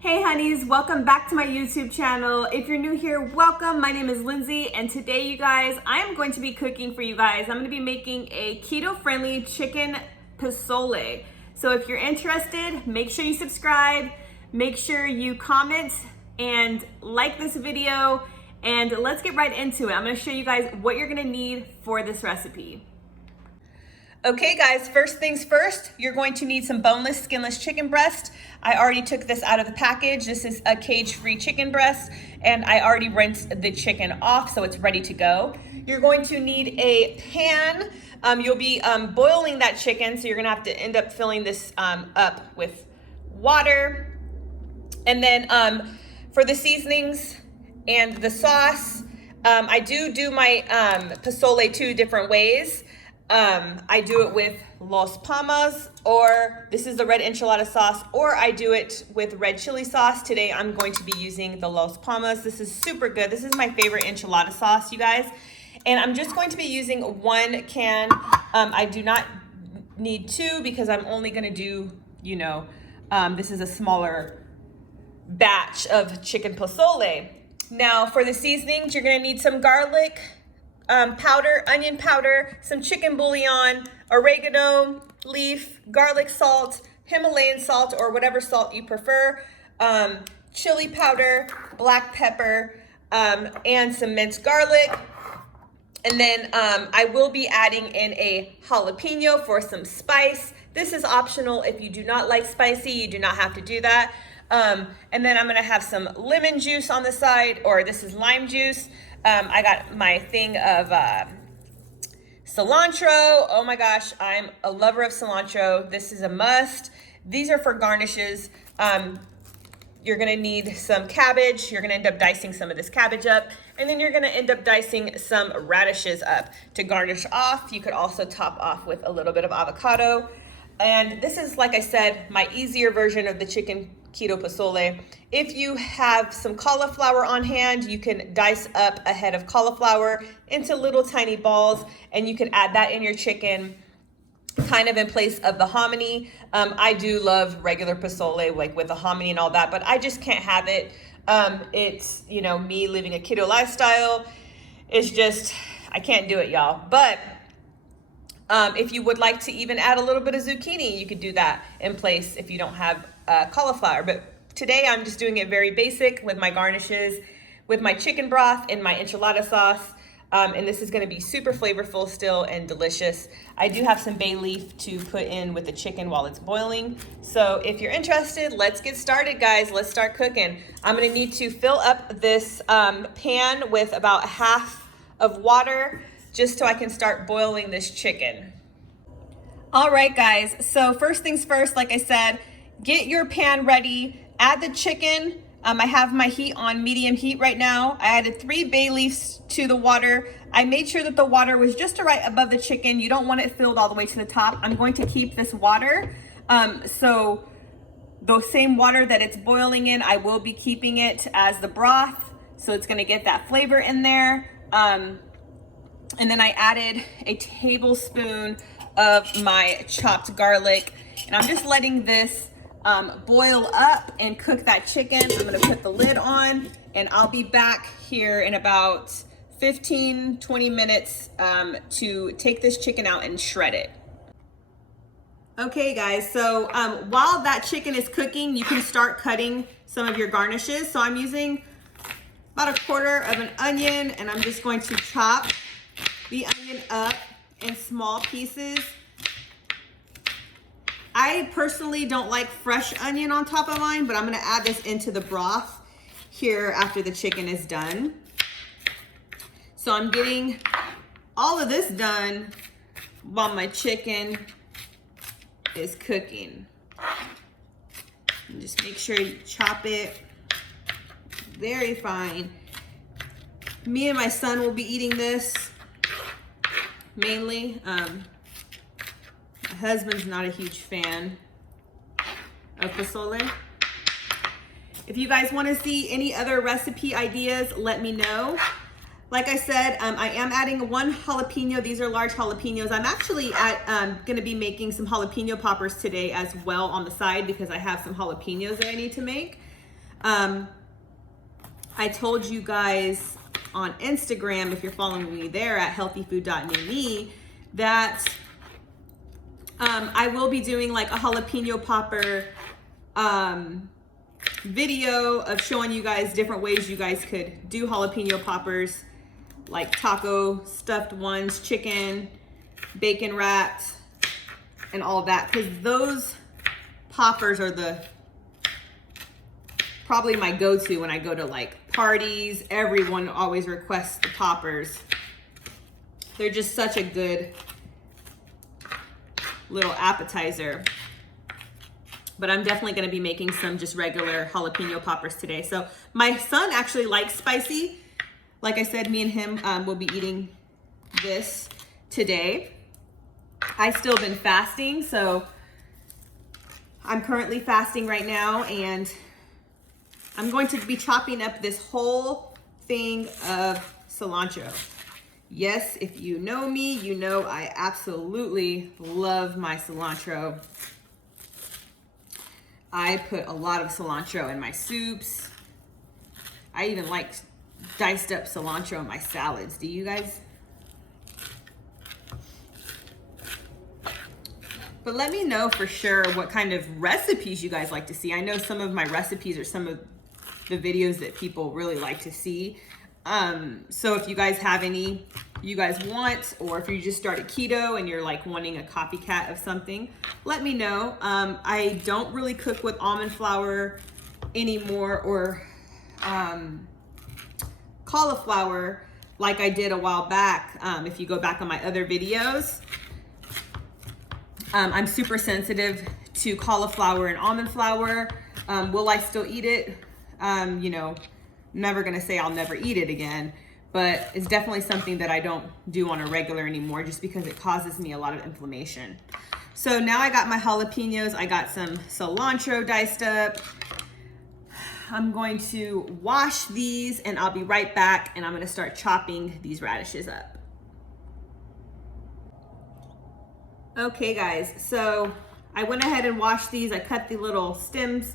Hey honeys, welcome back to my YouTube channel. If you're new here, welcome. My name is Lindsay, and today you guys, I am going to be cooking for you guys. I'm going to be making a keto-friendly chicken pozole. So if you're interested, make sure you subscribe, make sure you comment and like this video, and let's get right into it. I'm going to show you guys what you're going to need for this recipe. Okay guys, first things first, you're going to need some boneless, skinless chicken breast. I already took this out of the package. This is a cage-free chicken breast, and I already rinsed the chicken off, so it's ready to go. You're going to need a pan. You'll be boiling that chicken, so you're gonna have to end up filling this up with water. And then for the seasonings and the sauce, I do my pozole two different ways. I do it with Las Palmas, or this is the red enchilada sauce, or I do it with red chili sauce. Today I'm going to be using the Las Palmas. This is super good. This is my favorite enchilada sauce, you guys. And I'm just going to be using one can. I do not need two because I'm only gonna do, this is a smaller batch of chicken pozole. Now for the seasonings, you're gonna need some garlic powder, onion powder, some chicken bouillon, oregano leaf, garlic salt, Himalayan salt, or whatever salt you prefer, chili powder, black pepper, and some minced garlic. And then I will be adding in a jalapeno for some spice. This is optional. If you do not like spicy, you do not have to do that. And then I'm gonna have some lemon juice on the side, or this is lime juice. I got my thing of cilantro. Oh my gosh, I'm a lover of cilantro. This is a must. These are for garnishes. You're gonna need some cabbage. You're gonna end up dicing some of this cabbage up, and then you're gonna end up dicing some radishes up to garnish off. You could also top off with a little bit of avocado. And this is, like I said, my easier version of the chicken keto pozole. If you have some cauliflower on hand, you can dice up a head of cauliflower into little tiny balls, and you can add that in your chicken, kind of in place of the hominy. I do love regular pozole, like with the hominy and all that, but I just can't have it. It's, me living a keto lifestyle. It's just, I can't do it, y'all. But if you would like to even add a little bit of zucchini, you could do that in place if you don't have cauliflower. But today I'm just doing it very basic with my garnishes, with my chicken broth and my enchilada sauce. And this is gonna be super flavorful still and delicious. I do have some bay leaf to put in with the chicken while it's boiling. So if you're interested, let's get started, guys. Let's start cooking. I'm gonna need to fill up this pan with about half of water, just so I can start boiling this chicken. All right, guys, so first things first, like I said, get your pan ready, add the chicken. I have my heat on medium heat right now. I added 3 bay leaves to the water. I made sure that the water was just right above the chicken. You don't want it filled all the way to the top. I'm going to keep this water. So the same water that it's boiling in, I will be keeping it as the broth. So it's gonna get that flavor in there. And then I added a tablespoon of my chopped garlic, and I'm just letting this boil up and cook that chicken. I'm gonna put the lid on, and I'll be back here in about 15-20 minutes to take this chicken out and shred it. Okay guys, so while that chicken is cooking, you can start cutting some of your garnishes. So I'm using about 1/4 of an onion, and I'm just going to chop the onion up in small pieces. I personally don't like fresh onion on top of mine, but I'm gonna add this into the broth here after the chicken is done. So I'm getting all of this done while my chicken is cooking. And just make sure you chop it very fine. Me and my son will be eating this mainly. My husband's not a huge fan of pozole. If you guys want to see any other recipe ideas, let me know. Like I said, I am adding 1 jalapeno. These are large jalapenos. I'm actually gonna be making some jalapeno poppers today as well on the side, because I have some jalapenos that I need to make. I told you guys on Instagram, if you're following me there at healthyfood.nearme, that I will be doing like a jalapeno popper video of showing you guys different ways you guys could do jalapeno poppers, like taco stuffed ones, chicken, bacon wrapped, and all of that, because those poppers are probably my go-to when I go to like parties. Everyone always requests the poppers. They're just such a good little appetizer. But I'm definitely gonna be making some just regular jalapeno poppers today. So my son actually likes spicy. Like I said, me and him will be eating this today. I still been fasting, so I'm currently fasting right now, and I'm going to be chopping up this whole thing of cilantro. Yes, if you know me, you know I absolutely love my cilantro. I put a lot of cilantro in my soups. I even like diced up cilantro in my salads. Do you guys? But let me know for sure what kind of recipes you guys like to see. I know some of my recipes are some of the videos that people really like to see. So if you guys have any you guys want, or if you just started keto and you're like wanting a copycat of something, let me know. I don't really cook with almond flour anymore, or cauliflower like I did a while back. If you go back on my other videos, I'm super sensitive to cauliflower and almond flour. Will I still eat it? You know, never gonna say I'll never eat it again, but it's definitely something that I don't do on a regular anymore, just because it causes me a lot of inflammation. So now I got my jalapenos, I got some cilantro diced up. I'm going to wash these and I'll be right back, and I'm gonna start chopping these radishes up. Okay guys, so I went ahead and washed these. I cut the little stems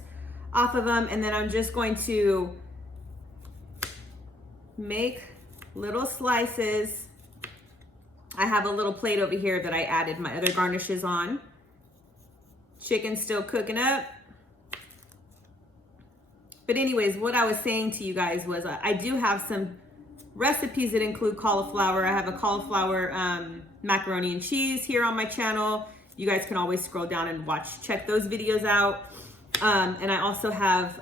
off of them, and then I'm just going to make little slices. I have a little plate over here that I added my other garnishes on. Chicken's still cooking up. But anyways, what I was saying to you guys was I do have some recipes that include cauliflower. I have a cauliflower macaroni and cheese here on my channel. You guys can always scroll down and check those videos out. And I also have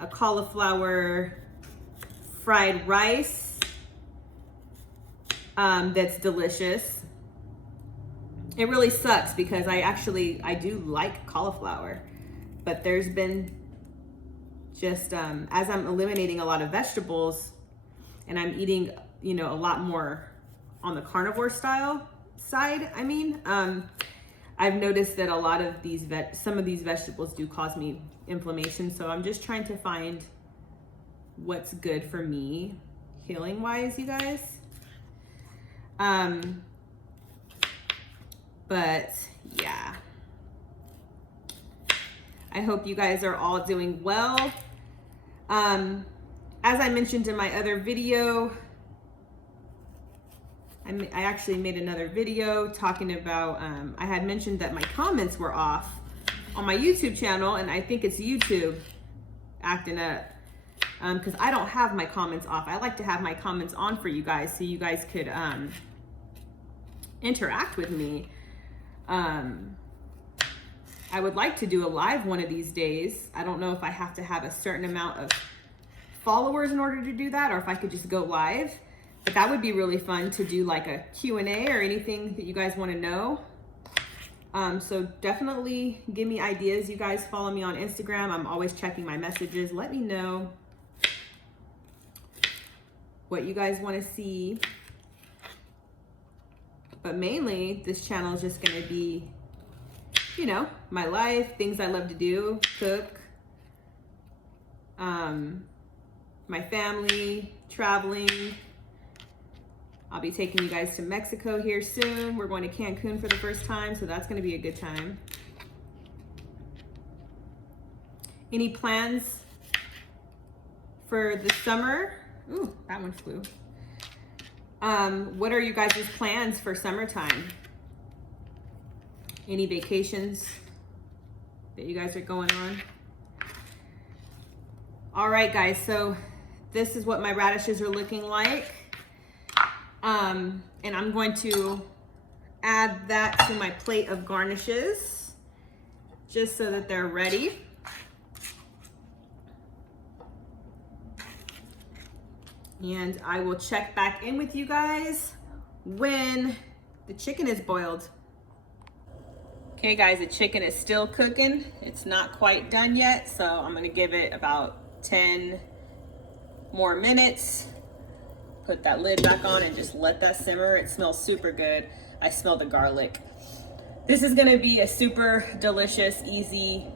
a cauliflower fried rice that's delicious. It really sucks because I do like cauliflower, but there's been just as I'm eliminating a lot of vegetables and I'm eating, you know, a lot more on the carnivore style side, I mean, I've noticed that a lot of some of these vegetables do cause me inflammation. So I'm just trying to find what's good for me healing wise, you guys. But yeah, I hope you guys are all doing well. As I mentioned in my other video, I actually made another video talking about, I had mentioned that my comments were off on my YouTube channel, and I think it's YouTube acting up, because I don't have my comments off. I like to have my comments on for you guys so you guys could interact with me. I would like to do a live one of these days. I don't know if I have to have a certain amount of followers in order to do that, or if I could just go live. But that would be really fun to do, like a Q&A or anything that you guys want to know. So definitely give me ideas. You guys follow me on Instagram. I'm always checking my messages. Let me know what you guys want to see. But mainly, this channel is just going to be, you know, my life, things I love to do, cook, my family, traveling. I'll be taking you guys to Mexico here soon. We're going to Cancun for the first time, so that's going to be a good time. Any plans for the summer. Ooh, that one flew. What are you guys' plans for summertime? Any vacations that you guys are going on? All right, guys, so this is what my radishes are looking like. And I'm going to add that to my plate of garnishes just so that they're ready. And I will check back in with you guys when the chicken is boiled. Okay guys, the chicken is still cooking. It's not quite done yet, so I'm gonna give it about 10 more minutes. Put that lid back on and just let that simmer. It smells super good. I smell the garlic. This is gonna be a super delicious, easy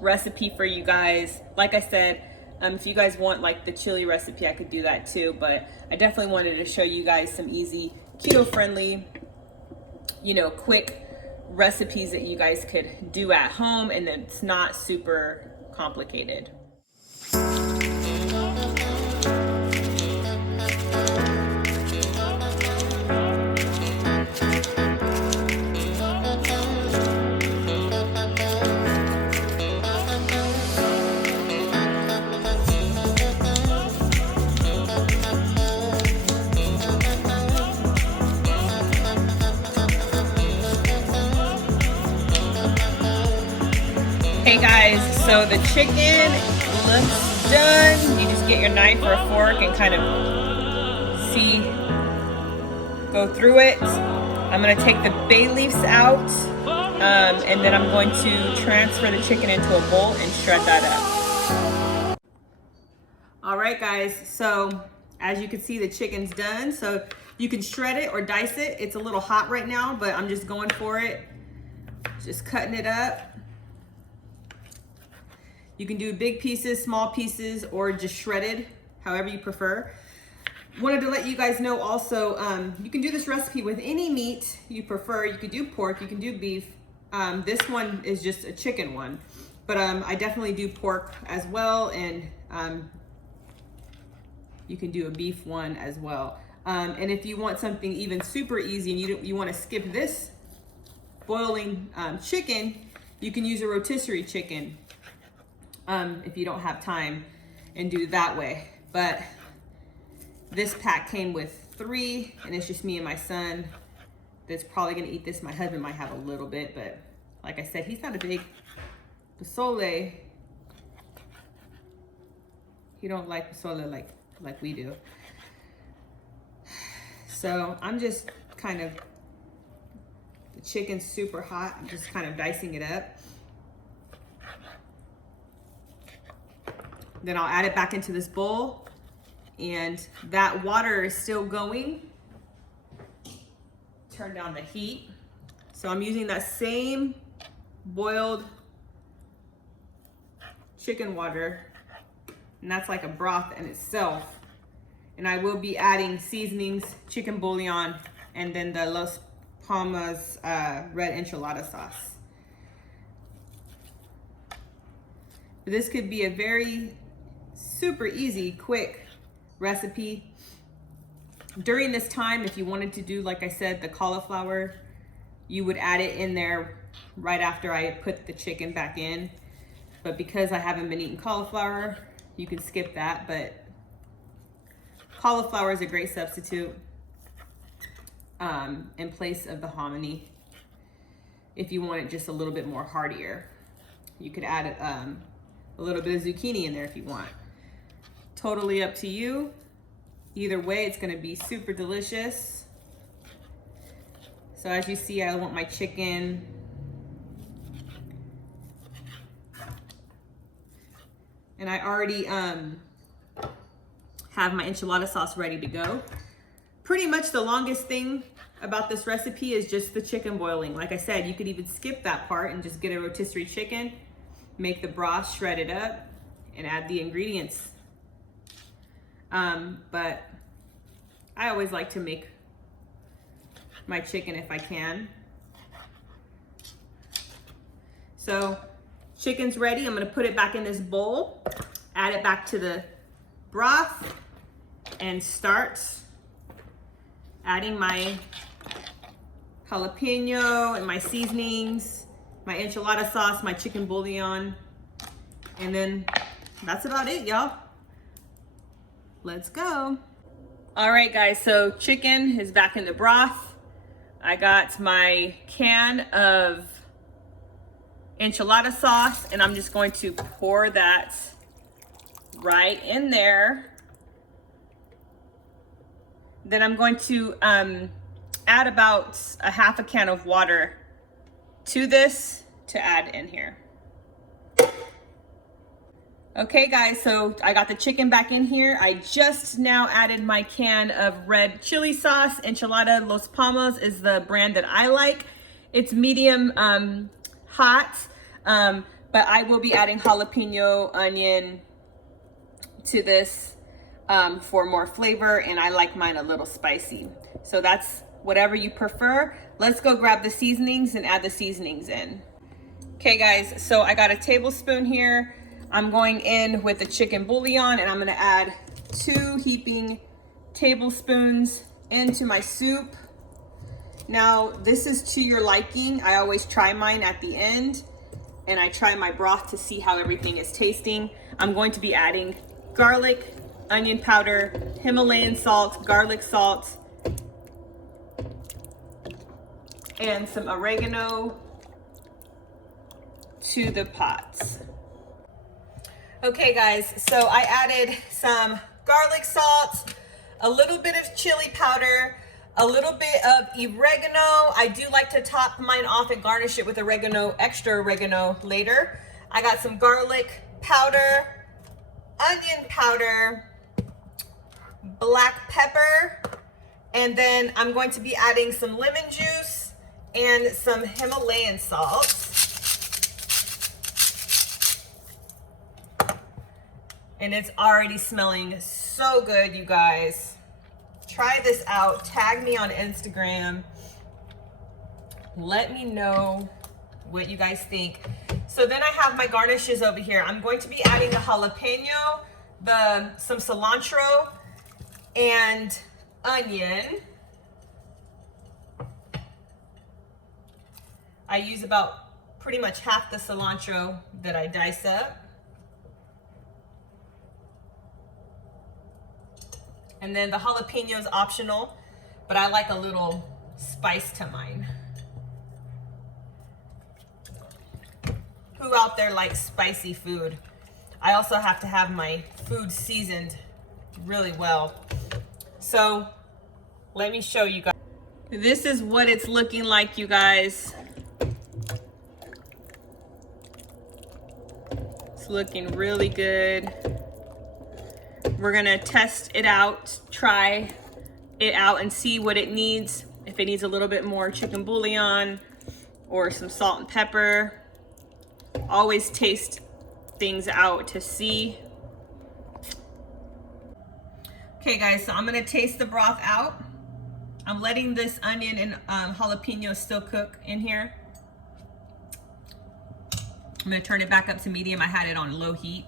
recipe for you guys. Like I said, if you guys want like the chili recipe, I could do that too, but I definitely wanted to show you guys some easy, keto-friendly, quick recipes that you guys could do at home, and it's not super complicated. Hey guys, so the chicken looks done. You just get your knife or a fork and kind of go through it. I'm gonna take the bay leaves out, and then I'm going to transfer the chicken into a bowl and shred that up. All right guys, so as you can see, the chicken's done. So you can shred it or dice it. It's a little hot right now, but I'm just going for it. Just cutting it up. You can do big pieces, small pieces, or just shredded, however you prefer. Wanted to let you guys know also, you can do this recipe with any meat you prefer. You could do pork, you can do beef. This one is just a chicken one, but I definitely do pork as well, and you can do a beef one as well. And if you want something even super easy and you want to skip this boiling chicken, you can use a rotisserie chicken. If you don't have time, and do that way. But this pack came with 3, and it's just me and my son that's probably gonna eat this. My husband might have a little bit, but like I said, he's not a big pozole. He don't like pozole like we do. So I'm just kind of, the chicken's super hot. I'm just kind of dicing it up. Then I'll add it back into this bowl, and that water is still going. Turn down the heat. So I'm using that same boiled chicken water, and that's like a broth in itself. And I will be adding seasonings, chicken bouillon, and then the Los Palmas red enchilada sauce. This could be a very super easy, quick recipe. During this time, if you wanted to do, like I said, the cauliflower, you would add it in there right after I put the chicken back in. But because I haven't been eating cauliflower, you can skip that. But cauliflower is a great substitute in place of the hominy. If you want it just a little bit more heartier, you could add a little bit of zucchini in there if you want. Totally up to you. Either way, it's gonna be super delicious. So as you see, I want my chicken and I already have my enchilada sauce ready to go. Pretty much the longest thing about this recipe is just the chicken boiling. Like I said, you could even skip that part and just get a rotisserie chicken, make the broth, shred it up, and add the ingredients. But I always like to make my chicken if I can. So chicken's ready. I'm gonna put it back in this bowl. add it back to the broth and start adding my jalapeno and my seasonings, my enchilada sauce, my chicken bouillon, and then that's about it, y'all. Let's go. All right, guys, so chicken is back in the broth. I got my can of enchilada sauce, and I'm just going to pour that right in there. Then I'm going to add about a half a can of water to this to add in here. Okay guys, so I got the chicken back in here. I just now added my can of red chili sauce. Enchilada Los Palmos is the brand that I like. It's medium hot, but I will be adding jalapeno onion to this for more flavor, and I like mine a little spicy. So that's whatever you prefer. Let's go grab the seasonings and add the seasonings in. Okay guys, so I got a tablespoon here. I'm going in with the chicken bouillon, and I'm gonna add 2 heaping tablespoons into my soup. Now, this is to your liking. I always try mine at the end, and I try my broth to see how everything is tasting. I'm going to be adding garlic, onion powder, Himalayan salt, garlic salt, and some oregano to the pots. Okay guys, so I added some garlic salt, a little bit of chili powder, a little bit of oregano. I do like to top mine off and garnish it with oregano, extra oregano later. I got some garlic powder, onion powder, black pepper, and then I'm going to be adding some lemon juice and some Himalayan salt. And it's already smelling so good, you guys. Try this out. Tag me on Instagram. Let me know what you guys think. So then I have my garnishes over here. I'm going to be adding the jalapeno, some cilantro, and onion. I use about pretty much half the cilantro that I dice up. And then the jalapeno is optional, but I like a little spice to mine. Who out there likes spicy food? I also have to have my food seasoned really well. So let me show you guys. This is what it's looking like, you guys. It's looking really good. We're gonna test it out, try it out and see what it needs. If it needs a little bit more chicken bouillon or some salt and pepper. Always taste things out to see. Okay guys, so I'm gonna taste the broth out. I'm letting this onion and jalapeno still cook in here. I'm gonna turn it back up to medium. I had it on low heat.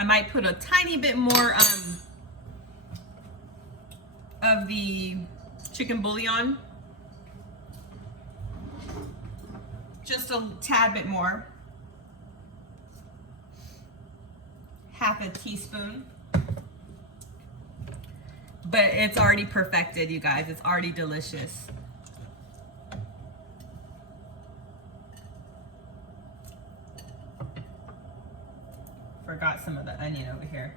I might put a tiny bit more of the chicken bouillon. Just a tad bit more. Half a teaspoon. But it's already perfected, you guys. It's already delicious. Forgot some of the onion over here.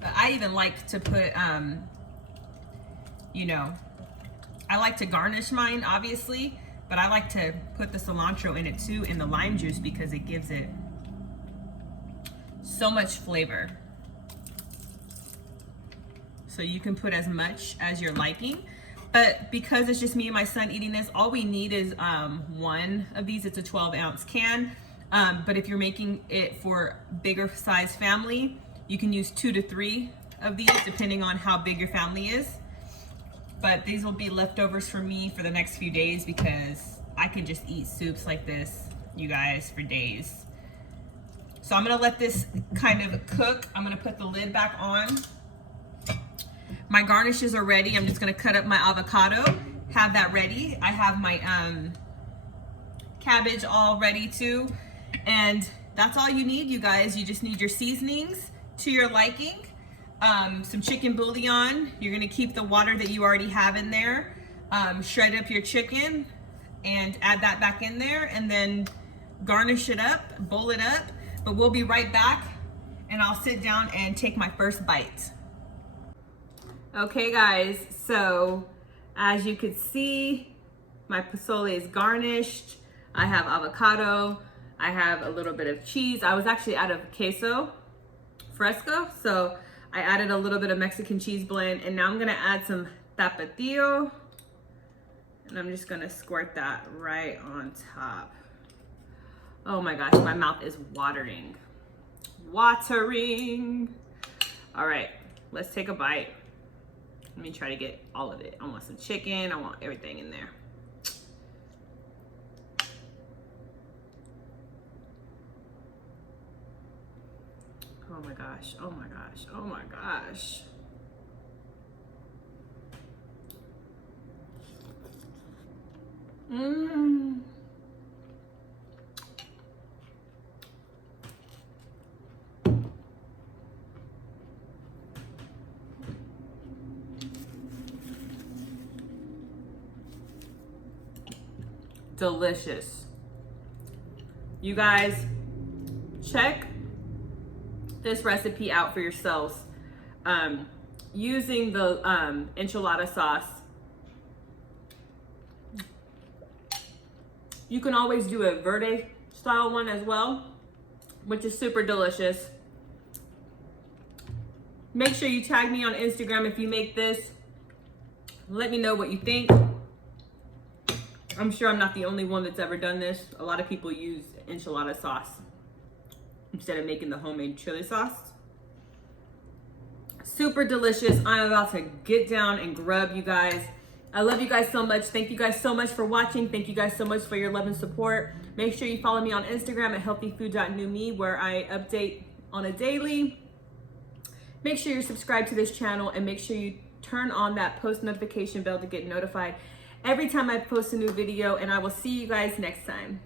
But I even like to put, you know, I like to garnish mine, obviously, but I like to put the cilantro in it too, and the lime juice, because it gives it so much flavor. So you can put as much as you're liking. But because it's just me and my son eating this, all we need is one of these. It's a 12-ounce can. But if you're making it for bigger size family, you can use 2 to 3 of these, depending on how big your family is. But these will be leftovers for me for the next few days because I could just eat soups like this, you guys, for days. So I'm gonna let this kind of cook. I'm gonna put the lid back on. My garnishes are ready. I'm just gonna cut up my avocado, have that ready. I have my cabbage all ready too. And that's all you need, you guys. You just need your seasonings to your liking. Some chicken bouillon. You're gonna keep the water that you already have in there. Shred up your chicken and add that back in there, and then garnish it up, bowl it up. But we'll be right back, and I'll sit down and take my first bite. Okay guys, so as you can see, my pozole is garnished. I have avocado, I have a little bit of cheese. I was actually out of queso fresco, so I added a little bit of Mexican cheese blend, and now I'm gonna add some tapatio, and I'm just gonna squirt that right on top. Oh my gosh, my mouth is watering. Watering. All right, let's take a bite. Let me try to get all of it. I want some chicken, I want everything in there. Oh my gosh, oh my gosh, oh my gosh. Mmm. Delicious. You guys, check this recipe out for yourselves. Using the enchilada sauce. You can always do a verde style one as well, which is super delicious. Make sure you tag me on Instagram if you make this. Let me know what you think. I'm sure I'm not the only one that's ever done this. A lot of people use enchilada sauce instead of making the homemade chili sauce. Super delicious. I'm about to get down and grub, you guys. I love you guys so much. Thank you guys so much for watching. Thank you guys so much for your love and support. Make sure you follow me on Instagram at healthyfood.newme, where I update on a daily. Make sure you're subscribed to this channel, and make sure you turn on that post notification bell to get notified every time I post a new video, and I will see you guys next time.